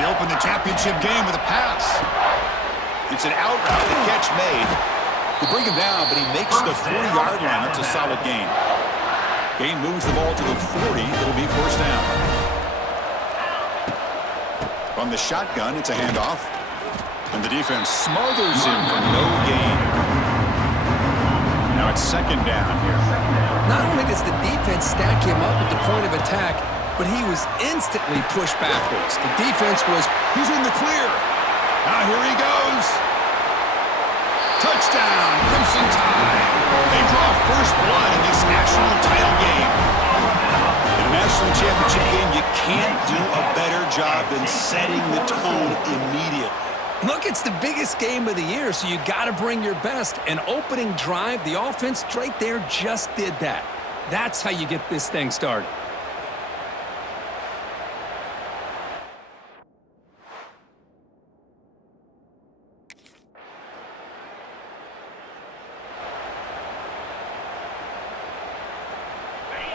They open the championship game with a pass. It's an out route, the catch made. They bring him down, but he makes the 40-yard line. That's a solid gain. Gain moves the ball to the 40. It'll be first down. From the shotgun, it's a handoff. And the defense smothers him for no gain. Now it's second down here. Not only does the defense stack him up at the point of attack, but he was instantly pushed backwards. The defense was, he's in the clear. Now here he goes. Touchdown, Crimson Tide. They draw first blood in this national title game. In a national championship game, you can't do a better job than setting the tone immediately. look, it's the biggest game of the year, so you got to bring your best. An opening drive, the offense right there just did that. That's how you get this thing started.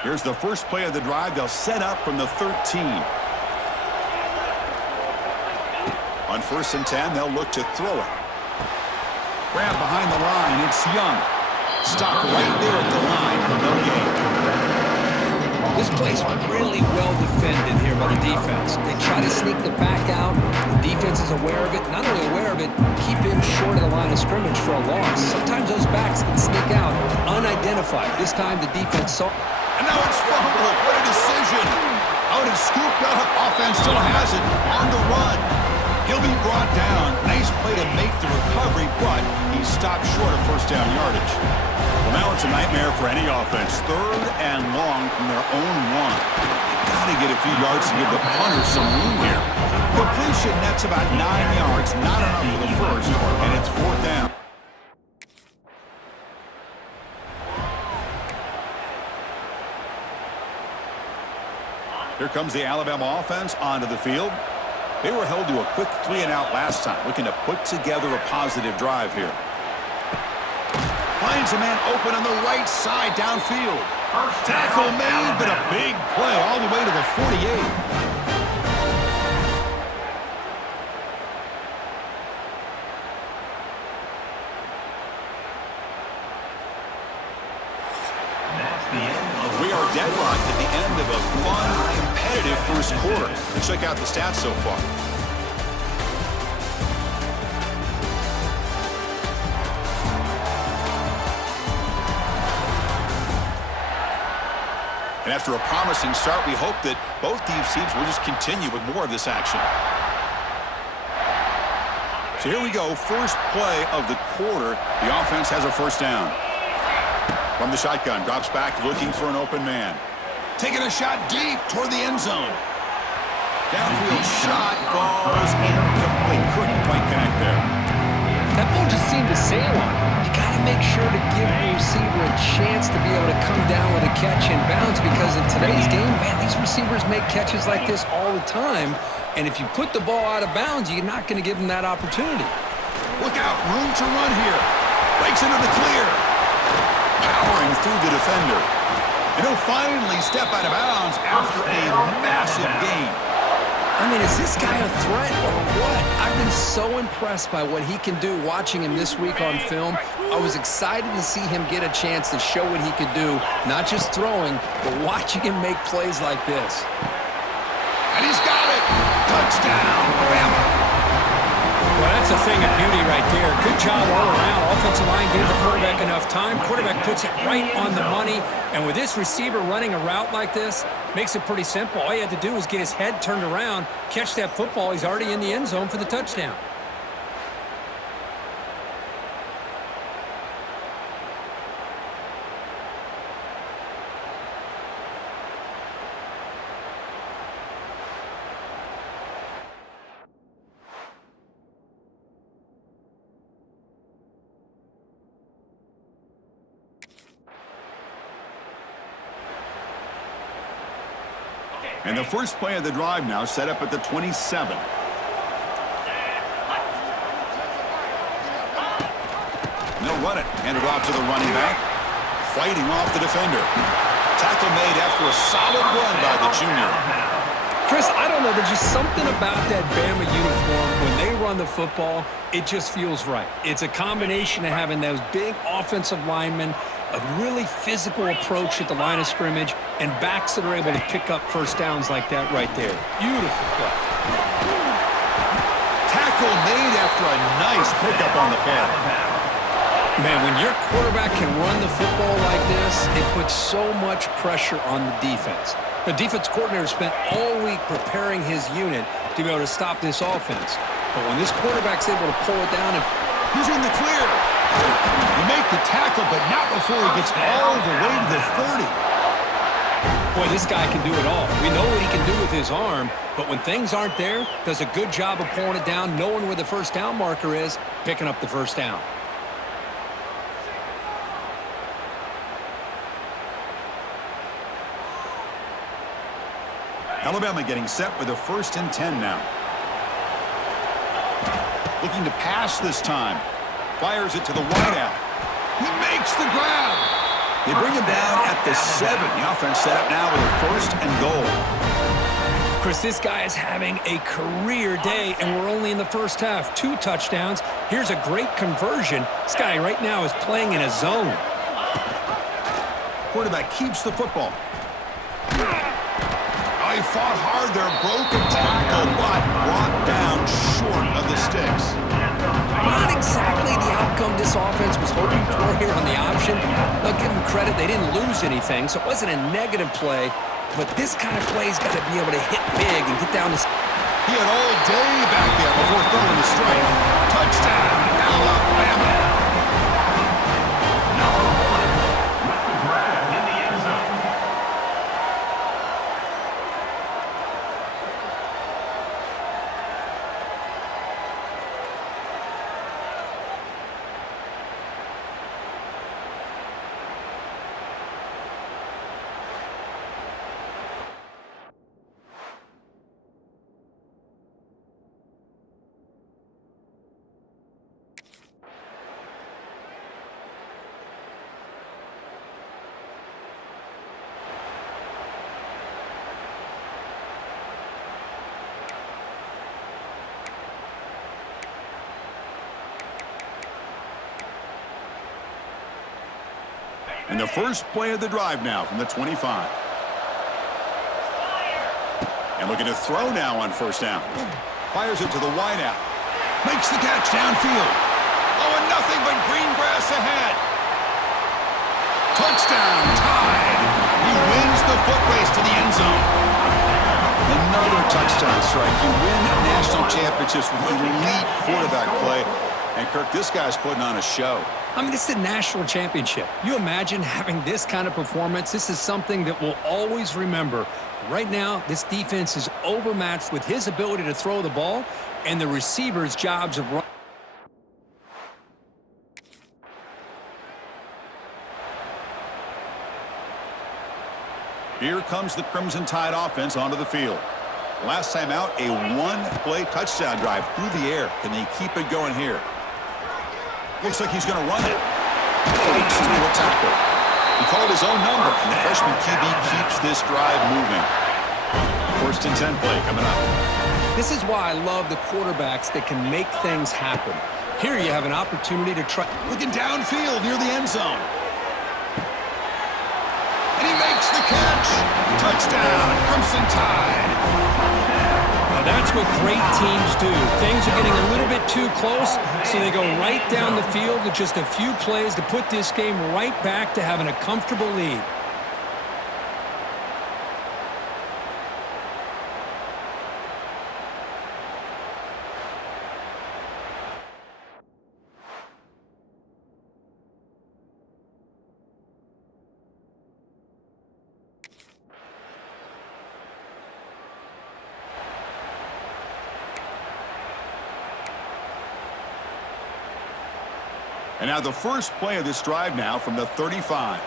Here's the first play of the drive. They'll set up from the 13. On 1st and 10, they'll look to throw it. Grab behind the line. It's Young. Stop right there at the line. No gain. This play's really well defended here by the defense. They try to sneak the back out. The defense is aware of it. Not only aware of it, keep him short of the line of scrimmage for a loss. Sometimes those backs can sneak out unidentified. This time the defense saw. And now it's fumbled. What a decision. Out and scooped up. Offense still has it. On the run. He'll be brought down. Nice play to make the recovery, but he stopped short of first down yardage. Well, now it's a nightmare for any offense. 3rd and long from their own 1. They've got to get a few yards to give the punter some room here. Completion nets about 9 yards. Not enough for the first, and it's 4th down. Here comes the Alabama offense onto the field. They were held to a quick 3-and-out last time, looking to put together a positive drive here. Finds a man open on the right side downfield. Tackle made, but a big play all the way to the 48. We are deadlocked at the end of a fun, competitive first quarter. Let's check out the stats so far. And after a promising start, we hope that both these teams will just continue with more of this action. So here we go, first play of the quarter. The offense has a first down. From the shotgun, drops back, looking for an open man. Taking a shot deep toward the end zone. Downfield shot, falls incomplete. Couldn't quite connect there. That ball just seemed to sail on. You got to make sure to give the receiver a chance to be able to come down with a catch in bounds, because in today's game, man, these receivers make catches like this all the time. And if you put the ball out of bounds, you're not going to give them that opportunity. Look out, room to run here. Breaks into the clear. Powering through the defender. And he'll finally step out of bounds after a massive gain. I mean, is this guy a threat or what? I've been so impressed by what he can do watching him this week on film. I was excited to see him get a chance to show what he could do, not just throwing, but watching him make plays like this. And he's got it! Touchdown, Bama! Well, that's a thing of beauty right there. Good job all around. Offensive line gave the quarterback enough time. Quarterback puts it right on the money. And with this receiver running a route like this, makes it pretty simple. All you had to do was get his head turned around, catch that football. He's already in the end zone for the touchdown. And the first play of the drive now set up at the 27. And they'll run it. Hand it off to the running back. Fighting off the defender. Tackle made after a solid run by the junior. Chris, I don't know, there's just something about that Bama uniform. When they run the football, it just feels right. It's a combination of having those big offensive linemen, a really physical approach at the line of scrimmage, and backs that are able to pick up first downs like that right there. Beautiful play. Tackle made after a nice pickup on the pad. Man, when your quarterback can run the football like this, it puts so much pressure on the defense. The defense coordinator spent all week preparing his unit to be able to stop this offense. But when this quarterback's able to pull it down and... He's in the clear. You make the tackle, but not before he gets all the way to the 30. Boy, this guy can do it all. We know what he can do with his arm, but when things aren't there, does a good job of pulling it down, knowing where the first down marker is, picking up the first down. Alabama getting set with a 1st and 10 now. Looking to pass this time. Fires it to the wideout. He makes the grab. They bring him down at the 7. The offense set up now with a 1st and goal. Chris, this guy is having a career day, and we're only in the first half. 2 touchdowns. Here's a great conversion. This guy right now is playing in a zone. Quarterback keeps the football. He fought hard there, broken tackle, but brought down short of the sticks. Not exactly the outcome this offense was hoping for here on the option. I'll give them credit, they didn't lose anything, so it wasn't a negative play, but this kind of play's got to be able to hit big and get down to... He had all day back there before throwing the strike. Touchdown, Alabama. And the first play of the drive now from the 25. And looking to throw now on 1st down. Fires it to the wideout. Makes the catch downfield. Oh, and nothing but green grass ahead. Touchdown, tied. He wins the foot race to the end zone. Another touchdown strike. You win national championships with elite quarterback play. And, Kirk, this guy's putting on a show. I mean, this is a national championship. You imagine having this kind of performance? This is something that we'll always remember. Right now, this defense is overmatched with his ability to throw the ball and the receivers' jobs of running. Here comes the Crimson Tide offense onto the field. Last time out, a 1-play touchdown drive through the air. Can they keep it going here? Looks like he's going to run it. Fights through a tackle. He called his own number, and the freshman QB keeps this drive moving. 1st and 10 play coming up. This is why I love the quarterbacks that can make things happen. Here you have an opportunity to try. Looking downfield near the end zone. And he makes the catch. Touchdown, Crimson Tide. Now that's what great teams do. Things are getting a little bit too close, so they go right down the field with just a few plays to put this game right back to having a comfortable lead. And now the first play of this drive now from the 35.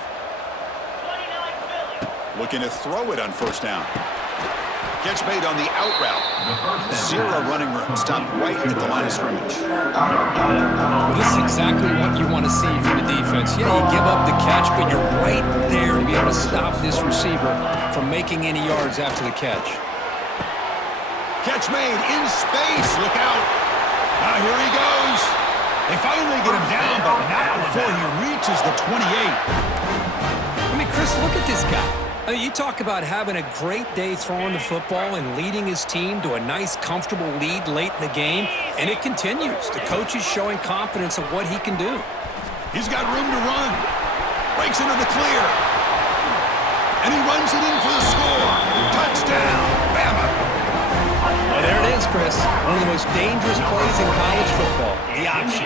Looking to throw it on 1st down. Catch made on the out route. 0 running room. Stopped right at the line of scrimmage. Well, this is exactly what you want to see from the defense. Yeah, you give up the catch, but you're right there to be able to stop this receiver from making any yards after the catch. Catch made in space. Look out. Now here he goes. They finally get him down, but not before he reaches the 28. I mean, Chris, look at this guy. I mean, you talk about having a great day throwing the football and leading his team to a nice, comfortable lead late in the game, and it continues. The coach is showing confidence of what he can do. He's got room to run. Breaks into the clear. And he runs it in for the score. Touchdown, Bama. Well, there it is, Chris. One of the most dangerous plays in college football, the option.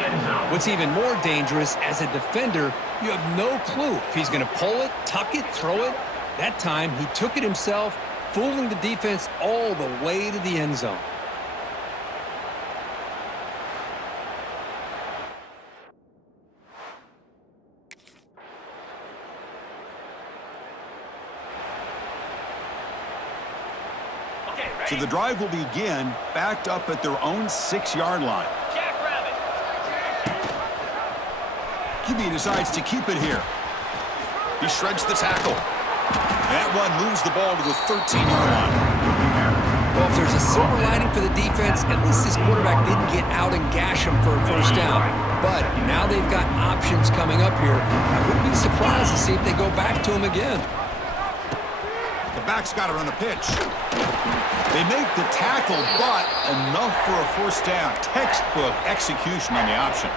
What's even more dangerous, as a defender, you have no clue if he's going to pull it, tuck it, throw it. That time, he took it himself, fooling the defense all the way to the end zone. So the drive will begin backed up at their own 6-yard line. QB decides to keep it here. He shreds the tackle. That one moves the ball to the 13-yard line. Well, if there's a silver lining for the defense, at least this quarterback didn't get out and gash him for a first down. But now they've got options coming up here. I wouldn't be surprised to see if they go back to him again. The back's got it on the pitch. They make the tackle, but enough for a first down. Textbook execution on the option.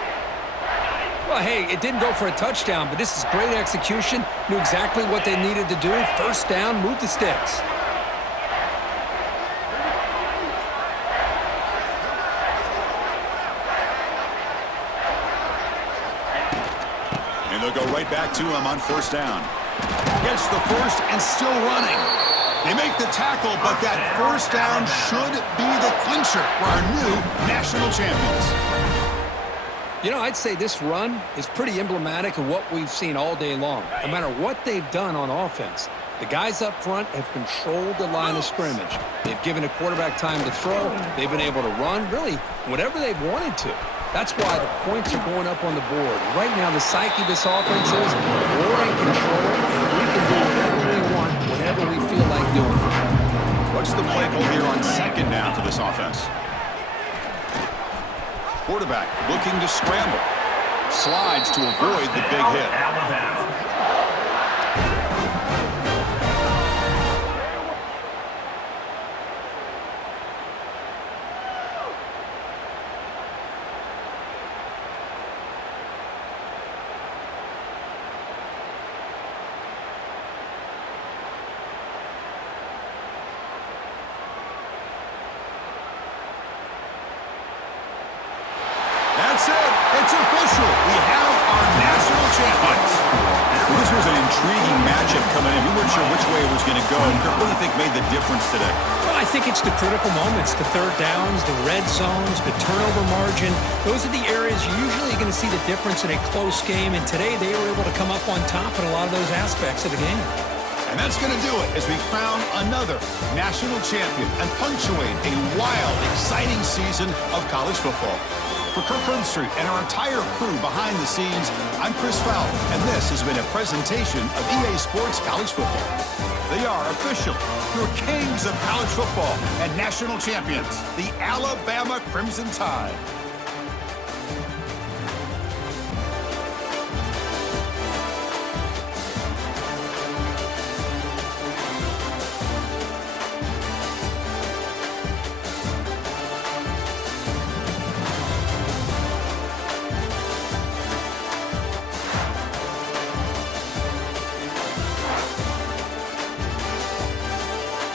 Well, hey, it didn't go for a touchdown, but this is great execution. Knew exactly what they needed to do. First down, move the sticks. And they'll go right back to him on first down. Gets the first and still running. They make the tackle, but that first down should be the clincher for our new national champions. You know, I'd say this run is pretty emblematic of what we've seen all day long. No matter what they've done on offense, the guys up front have controlled the line of scrimmage. They've given a quarterback time to throw. They've been able to run, really, whatever they've wanted to. That's why the points are going up on the board. Right now, the psyche of this offense is we're in control. We can do whatever we want, whenever we feel like doing it. What's the play call here on second down for this offense? Quarterback looking to scramble. Slides to avoid the big hit. That's it. It's official. We have our national champions. Well, this was an intriguing matchup coming in. We weren't sure which way it was going to go. What do you think made the difference today? Well, I think it's the critical moments, the third downs, the red zones, the turnover margin. Those are the areas you're usually going to see the difference in a close game, and today they were able to come up on top in a lot of those aspects of the game. And that's going to do it as we crown another national champion and punctuate a wild, exciting season of college football. For Kirk Herbstreit and our entire crew behind the scenes, I'm Chris Fowler, and this has been a presentation of EA Sports College Football. They are official, your kings of college football and national champions, the Alabama Crimson Tide.